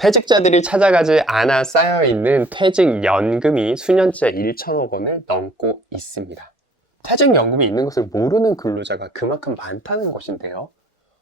퇴직자들이 찾아가지 않아 쌓여있는 퇴직연금이 수년째 1천억 원을 넘고 있습니다. 퇴직연금이 있는 것을 모르는 근로자가 그만큼 많다는 것인데요.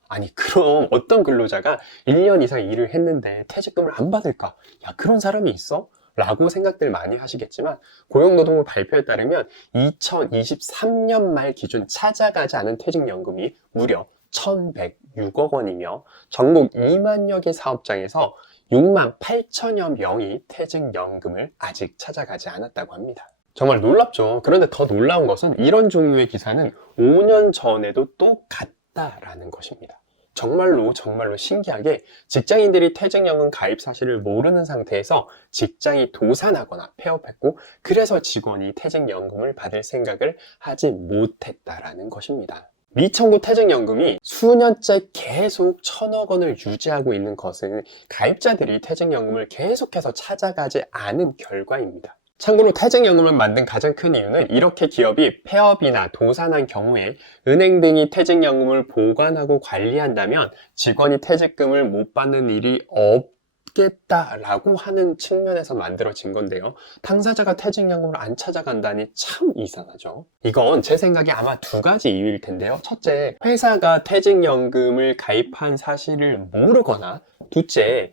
아니 그럼 어떤 근로자가 1년 이상 일을 했는데 퇴직금을 안 받을까? 야, 그런 사람이 있어? 라고 생각들 많이 하시겠지만 고용노동부 발표에 따르면 2023년 말 기준 찾아가지 않은 퇴직연금이 무려 1,106억 원이며 전국 2만여 개 사업장에서 6만 8천여 명이 퇴직연금을 아직 찾아가지 않았다고 합니다. 정말 놀랍죠. 그런데 더 놀라운 것은 이런 종류의 기사는 5년 전에도 똑같다라는 것입니다. 정말로 신기하게 직장인들이 퇴직연금 가입 사실을 모르는 상태에서 직장이 도산하거나 폐업했고 그래서 직원이 퇴직연금을 받을 생각을 하지 못했다라는 것입니다. 미청구 퇴직연금이 수년째 계속 1,000억 원을 유지하고 있는 것은 가입자들이 퇴직연금을 계속해서 찾아가지 않은 결과입니다. 참고로 퇴직연금을 만든 가장 큰 이유는 이렇게 기업이 폐업이나 도산한 경우에 은행 등이 퇴직연금을 보관하고 관리한다면 직원이 퇴직금을 못 받는 일이 없겠다라고 하는 측면에서 만들어진 건데요. 당사자가 퇴직연금을 안 찾아간다니 참 이상하죠. 이건 제 생각에 아마 두 가지 이유일 텐데요. 첫째, 회사가 퇴직연금을 가입한 사실을 모르거나 둘째,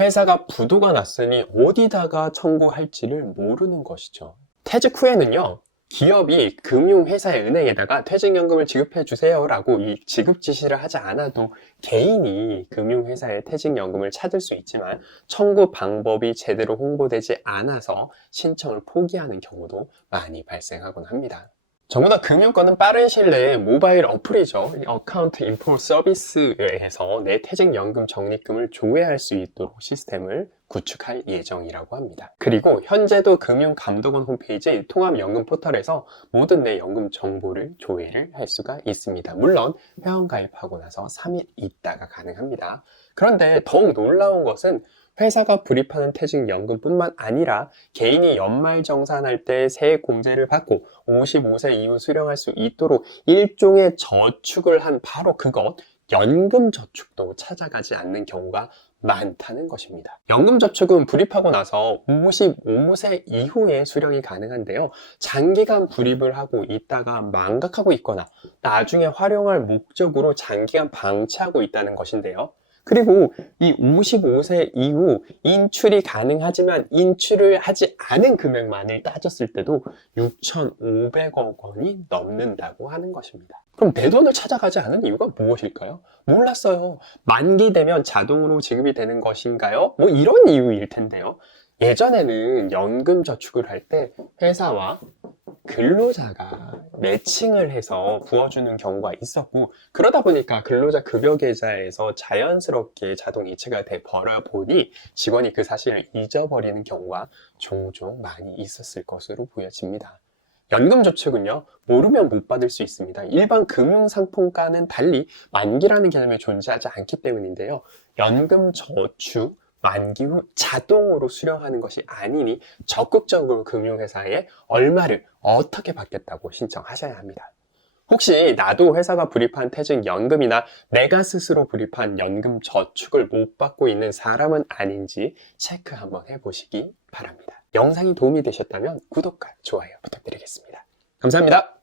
회사가 부도가 났으니 어디다가 청구할지를 모르는 것이죠. 퇴직 후에는요, 기업이 금융회사의 은행에다가 퇴직연금을 지급해 주세요 라고 이 지급 지시를 하지 않아도 개인이 금융회사의 퇴직연금을 찾을 수 있지만 청구 방법이 제대로 홍보되지 않아서 신청을 포기하는 경우도 많이 발생하곤 합니다. 전보다 금융권은 빠른 시일 내에 모바일 어플이죠. 어카운트 인포 서비스에서 내 퇴직연금 적립금을 조회할 수 있도록 시스템을 구축할 예정이라고 합니다. 그리고 현재도 금융감독원 홈페이지 통합연금 포털에서 모든 내 연금 정보를 조회를 할 수가 있습니다. 물론 회원가입하고 나서 3일 있다가 가능합니다. 그런데 더욱 놀라운 것은 회사가 불입하는 퇴직연금뿐만 아니라 개인이 연말정산할 때 세액공제를 받고 55세 이후 수령할 수 있도록 일종의 저축을 한 바로 그것, 연금저축도 찾아가지 않는 경우가 많다는 것입니다. 연금저축은 불입하고 나서 55세 이후에 수령이 가능한데요. 장기간 불입을 하고 있다가 망각하고 있거나 나중에 활용할 목적으로 장기간 방치하고 있다는 것인데요. 그리고 이 55세 이후 인출이 가능하지만 인출을 하지 않은 금액만을 따졌을 때도 6,500억 원이 넘는다고 하는 것입니다. 그럼 내 돈을 찾아가지 않은 이유가 무엇일까요? 몰랐어요. 만기 되면 자동으로 지급이 되는 것인가요? 뭐 이런 이유일 텐데요. 예전에는 연금 저축을 할 때 회사와 근로자가 매칭을 해서 부어주는 경우가 있었고 그러다 보니까 근로자 급여 계좌에서 자연스럽게 자동 이체가 돼 버려 보니 직원이 그 사실을 잊어버리는 경우가 종종 많이 있었을 것으로 보여집니다. 연금저축은요, 모르면 못 받을 수 있습니다. 일반 금융상품과는 달리 만기라는 개념이 존재하지 않기 때문인데요. 연금저축 만기 후 자동으로 수령하는 것이 아니니 적극적으로 금융회사에 얼마를 어떻게 받겠다고 신청하셔야 합니다. 혹시 나도 회사가 불입한 퇴직연금이나 내가 스스로 불입한 연금저축을 못 받고 있는 사람은 아닌지 체크 한번 해보시기 바랍니다. 영상이 도움이 되셨다면 구독과 좋아요 부탁드리겠습니다. 감사합니다.